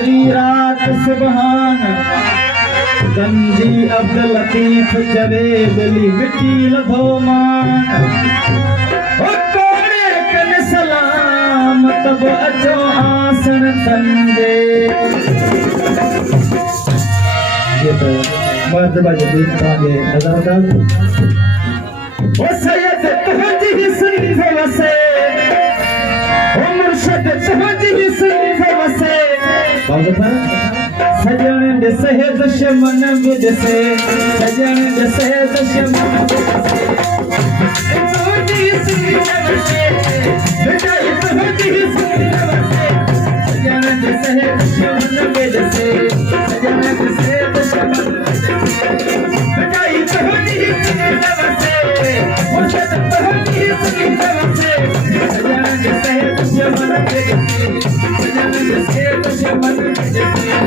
सारी रात सुबहान गंजी अब्दुल लतीफ चवे गली मिट्टी लधो मान ओ कोड़े कन सलाम तब अचो आसन तंदे ये तो मर्दबा जदीद पागे नजरदार ओ सैयद तहजी सिंह वसे ओ मुर्शद तहजी सिंह वसे बाबा सजन दिसे दुश्मन विदसे सजन दिसे दुश्मन तहजी सिंह वसे बेटाई तहजी सिंह वसे सजन दिसे दुश्मन विदसे सजन दिसे दुश्मन बेटाई तहजी सिंह वसे मुर्शद तहजी सिंह वसे सजन दिसे दुश्मन विदसे सजन दिसे दुश्मन विदसे